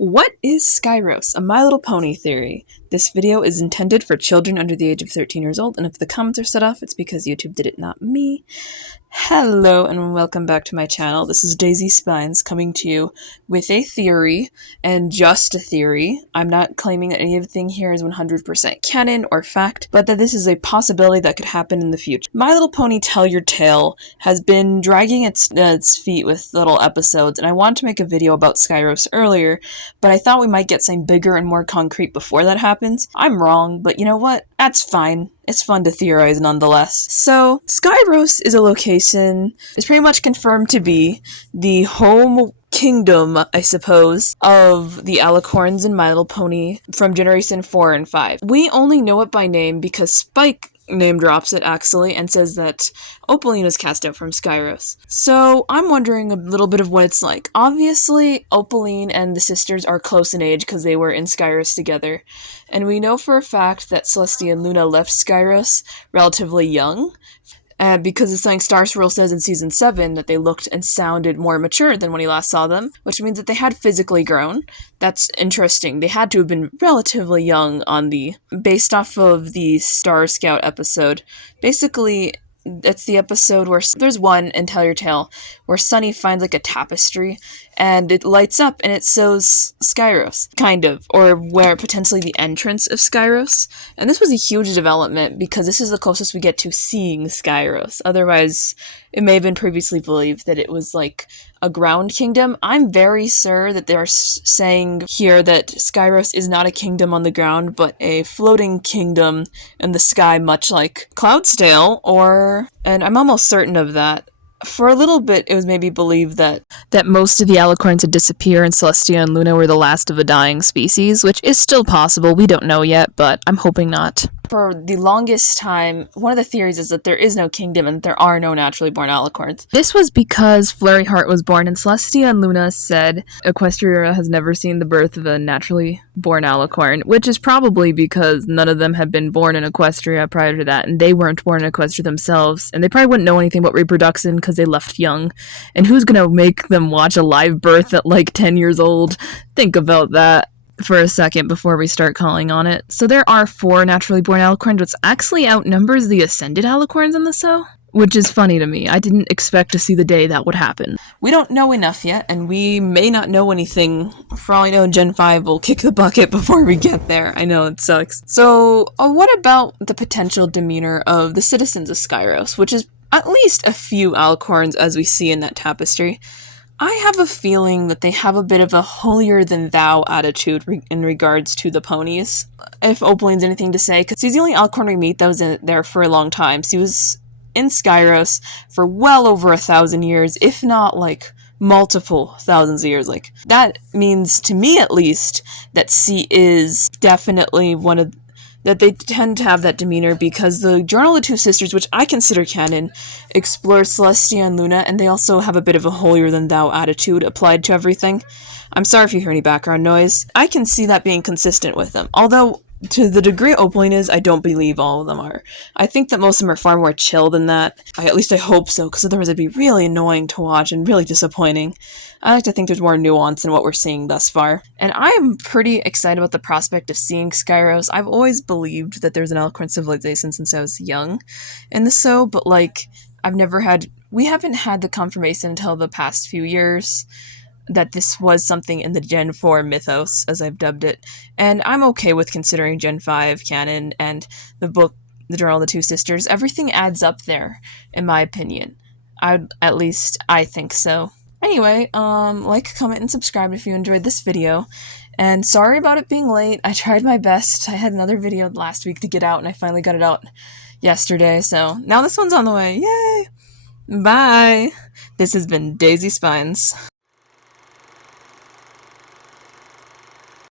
What is Skyros, a My Little Pony theory? This video is intended for children under the age of 13 years old, and if the comments are set off, it's because YouTube did it, not me. Hello and welcome back to my channel. This is Daisy Spines coming to you with a theory, and just a theory. I'm not claiming that anything here is 100% canon or fact, but that this is a possibility that could happen in the future. My Little Pony Tell Your Tale has been dragging its feet with little episodes, and I wanted to make a video about Skyros earlier, but I thought we might get something bigger and more concrete before that happens. I'm wrong, but you know what? That's fine. It's fun to theorize nonetheless. So, Skyros is a location, is pretty much confirmed to be the home kingdom, I suppose, of the Alicorns and My Little Pony from Generation 4 and 5. We only know it by name because Spike name drops it actually and says that Opaline is cast out from Skyros. So I'm wondering a little bit of what it's like. Obviously, Opaline and the sisters are close in age because they were in Skyros together. And we know for a fact that Celestia and Luna left Skyros relatively young. Because it's something Star Swirl says in Season 7 that they looked and sounded more mature than when he last saw them, which means that they had physically grown. That's interesting. They had to have been relatively young based off of the Star Scout episode. Basically, it's the episode where there's one in Tell Your Tale where Sunny finds like a tapestry and it lights up and it shows Skyros, kind of, or where potentially the entrance of Skyros. And this was a huge development because this is the closest we get to seeing Skyros. Otherwise, it may have been previously believed that it was like a ground kingdom. I'm very sure that they're saying here that Skyros is not a kingdom on the ground, but a floating kingdom in the sky, much like Cloudsdale, and I'm almost certain of that. For a little bit, it was maybe believed that most of the Alicorns had disappeared and Celestia and Luna were the last of a dying species, which is still possible. We don't know yet, but I'm hoping not. For the longest time, one of the theories is that there is no kingdom and there are no naturally born Alicorns. This was because Flurry Heart was born, and Celestia and Luna said Equestria has never seen the birth of a naturally born Alicorn, which is probably because none of them had been born in Equestria prior to that, and they weren't born in Equestria themselves, and they probably wouldn't know anything about reproduction because they left young. And who's gonna make them watch a live birth at like 10 years old? Think about that for a second before we start calling on it. So there are 4 naturally born Alicorns, which actually outnumbers the Ascended Alicorns in the show, which is funny to me. I didn't expect to see the day that would happen. We don't know enough yet, and we may not know anything. For all I know, Gen 5 will kick the bucket before we get there. I know, it sucks. So, what about the potential demeanor of the citizens of Skyros, which is at least a few Alicorns as we see in that tapestry? I have a feeling that they have a bit of a holier-than-thou attitude in regards to the ponies. If Opaline's anything to say, because he's the only Alicorn we meet that was there for a long time. So he was in Skyros for well over 1,000 years, if not, like, multiple thousands of years. Like, that means, to me at least, that C is definitely that they tend to have that demeanor because the Journal of the Two Sisters, which I consider canon, explores Celestia and Luna, and they also have a bit of a holier-than-thou attitude applied to everything. I'm sorry if you hear any background noise. I can see that being consistent with them, although to the degree Opaline is, I don't believe all of them are. I think that most of them are far more chill than that. At least I hope so, because otherwise it'd be really annoying to watch and really disappointing. I like to think there's more nuance in what we're seeing thus far. And I am pretty excited about the prospect of seeing Skyros. I've always believed that there's an Alicorn civilization since I was young in the show, but like, we haven't had the confirmation until the past few years that this was something in the Gen 4 mythos, as I've dubbed it, and I'm okay with considering Gen 5 canon and the book, The Journal of the Two Sisters. Everything adds up there, in my opinion. At least, I think so. Anyway, like, comment, and subscribe if you enjoyed this video, and sorry about it being late. I tried my best. I had another video last week to get out, and I finally got it out yesterday, so now this one's on the way. Yay! Bye! This has been Daisy Spines.